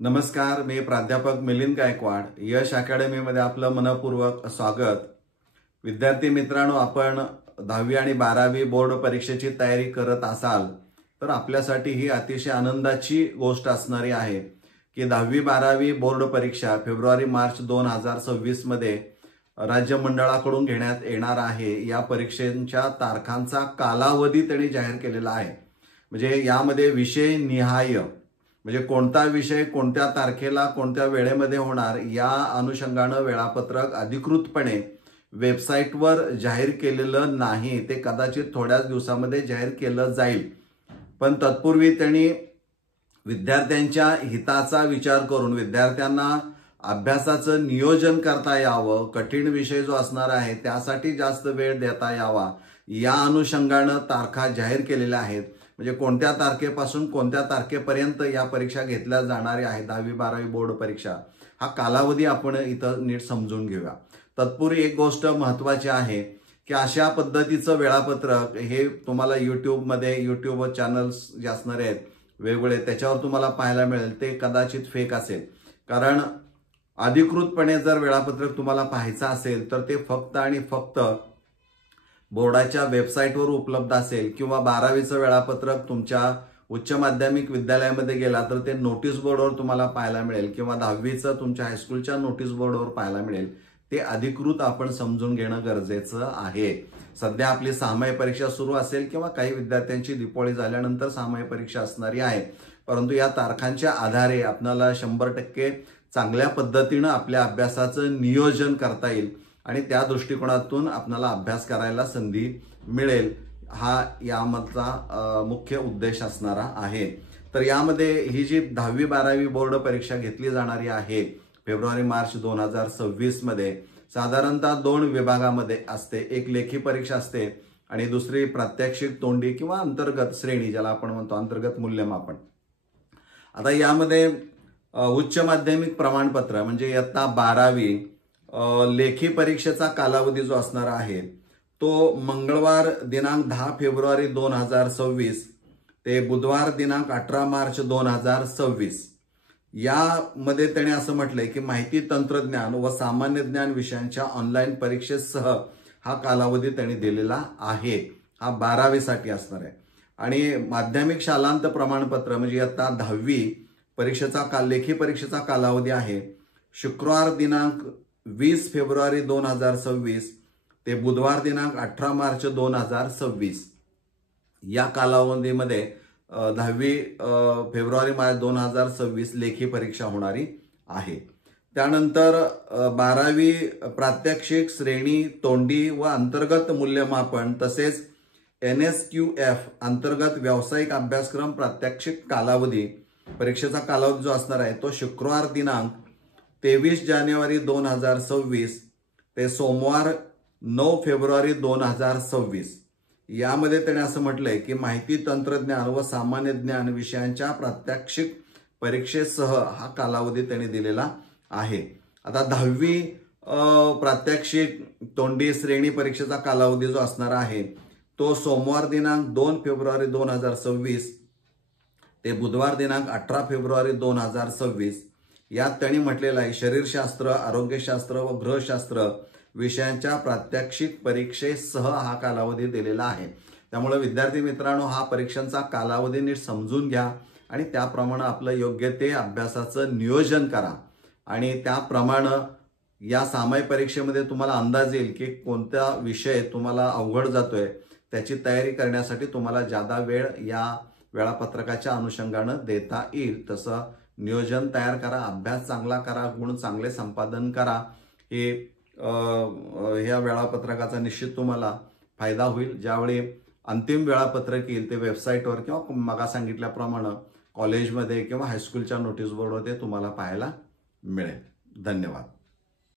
नमस्कार, मी प्राध्यापक मिलिंद गायकवाड. यश अकॅडमीमध्ये आपलं मनपूर्वक स्वागत. विद्यार्थी मित्रांनो, आपण 10वी आणि 12वी बोर्ड परीक्षेची तयारी करत असाल तर आपल्यासाठी ही अतिशय आनंदाची गोष्ट असणारी आहे की 10वी 12वी बोर्ड परीक्षा फेब्रुवारी-मार्च 2026 मध्ये राज्य मंडळाकडून घेण्यात येणार आहे. या परीक्षेच्या तारखांचा कालावधी त्यांनी जाहीर केलेला आहे. म्हणजे यामध्ये विषय निहाय म्हणजे कोणता विषय कोणत्या तारखेला कोणत्या वेळेमध्ये होणार या अनुषंगाने वेळापत्रक अधिकृतपणे वेबसाईटवर जाहीर केलेलं नाही. ते कदाचित थोड्याच दिवसामध्ये जाहीर केलं जाईल. पण तत्पूर्वी त्यांनी विद्यार्थ्यांच्या हिताचा विचार करून विद्यार्थ्यांना अभ्यासाचं नियोजन करता यावं, कठीण विषय जो असणार आहे त्यासाठी जास्त वेळ देता यावा या अनुषंगाने तारखा जाहीर केलेल्या आहेत. म्हणजे कोणत्या तारखेपासून कोणत्या तारखेपर्यंत या परीक्षा घेतल्या जाणाऱ्या आहेत 10वी 12वी बोर्ड परीक्षा, हा कालावधी आपण इथं नीट समजून घेऊया. तत्पूर्वी एक गोष्ट महत्त्वाची आहे की अशा पद्धतीचं वेळापत्रक हे तुम्हाला यूट्यूब चॅनल्स जे असणारे आहेत वेगवेगळे त्याच्यावर तुम्हाला पाहायला मिळेल. ते कदाचित फेक असेल. कारण अधिकृतपणे जर वेळापत्रक तुम्हाला पाहायचं असेल तर ते फक्त आणि फक्त बोर्डाच्या वेबसाईटवर उपलब्ध असेल किंवा 12वीचं वेळापत्रक तुमच्या उच्च माध्यमिक विद्यालयामध्ये गेला तर ते नोटीस बोर्डवर तुम्हाला पाहायला मिळेल किंवा 10वीचं तुमच्या हायस्कूलच्या नोटीस बोर्डवर पाहायला मिळेल. ते अधिकृत आपण समजून घेणं गरजेचं आहे. सध्या आपली सहामाही परीक्षा सुरू असेल किंवा काही विद्यार्थ्यांची दिवाळी झाल्यानंतर सहामाही परीक्षा असणारी आहे. परंतु या तारखांच्या आधारे आपल्याला 100% चांगल्या पद्धतीनं आपल्या अभ्यासाचं नियोजन करता येईल आणि त्या दृष्टिकोनातून आपल्याला अभ्यास करायला संधी मिळेल. हा यामधला मुख्य उद्देश असणारा आहे. तर यामध्ये ही जी 10वी 12वी बोर्ड परीक्षा घेतली जाणारी आहे फेब्रुवारी-मार्च 2026 मध्ये साधारणतः 2 विभागामध्ये असते. एक लेखी परीक्षा असते आणि दुसरी प्रात्यक्षिक तोंडी किंवा अंतर्गत श्रेणी ज्याला आपण म्हणतो अंतर्गत मूल्यमापन. आता यामध्ये उच्च माध्यमिक प्रमाणपत्र म्हणजे इयत्ता 12वी लेखी परीक्षेचा कालावधी जो असणार आहे तो मंगळवार दिनांक 10 फेब्रुवारी 2026 ते बुधवार दिनांक 18 मार्च 2026 यामध्ये त्याने असं म्हटलंय की माहिती तंत्रज्ञान व सामान्य ज्ञान विषयांच्या ऑनलाईन परीक्षेसह हा कालावधी त्यांनी दिलेला आहे. हा 12वी असणार आहे. आणि माध्यमिक शालांत प्रमाणपत्र म्हणजे इयत्ता 10वी परीक्षेचा लेखी परीक्षेचा कालावधी आहे शुक्रवार दिनांक 20 फेब्रुवारी 2026 ते बुधवार दिनांक 18 मार्च 2026 या कालावधीमध्ये 10वी फेब्रुवारी-मार्च 2026 लेखी परीक्षा होणारी आहे. त्यानंतर 12वी प्रात्यक्षिक श्रेणी तोंडी व अंतर्गत मूल्यमापन तसेच NSQF अंतर्गत व्यावसायिक अभ्यासक्रम प्रात्यक्षिक कालावधी परीक्षेचा कालावधी जो असणार आहे तो शुक्रवार दिनांक 23 जानेवारी 2026 ते सोमवार 9 फेब्रुवारी 2026 यामध्ये त्याने असं म्हटलंय की माहिती तंत्रज्ञान व सामान्य ज्ञान विषयांच्या प्रात्यक्षिक परीक्षेसह हा कालावधी त्याने दिलेला आहे. आता 10वी प्रात्यक्षिक तोंडी श्रेणी परीक्षेचा कालावधी जो असणार आहे तो सोमवार दिनांक 2 फेब्रुवारी 2026 ते बुधवार दिनांक 18 फेब्रुवारी 2026 यात त्यांनी म्हटलेलं आहे शरीरशास्त्र, आरोग्यशास्त्र व गृहशास्त्र विषयांच्या प्रात्यक्षिक परीक्षेसह हा कालावधी दिलेला आहे. त्यामुळे विद्यार्थी मित्रांनो हा परीक्षांचा कालावधी नीट समजून घ्या आणि त्याप्रमाणे आपलं योग्य ते अभ्यासाचं नियोजन करा आणि त्याप्रमाणे या सामायिक परीक्षेमध्ये तुम्हाला अंदाज येईल की कोणता विषय तुम्हाला अवघड जातोय. त्याची तयारी करण्यासाठी तुम्हाला जादा वेळ या वेळापत्रकाच्या अनुषंगाने देता येईल. तसं नियोजन तयार करा, अभ्यास चांगला करा, गुण चांगले संपादन करा. ह्या वेळापत्रकाचा निश्चित तुम्हाला फायदा होईल. ज्यावेळी अंतिम वेळापत्रक येईल ते वेबसाईटवर किंवा मगा सांगितल्याप्रमाणे कॉलेजमध्ये किंवा हायस्कूलच्या नोटीस बोर्डवर ते तुम्हाला पाहायला मिळेल. धन्यवाद.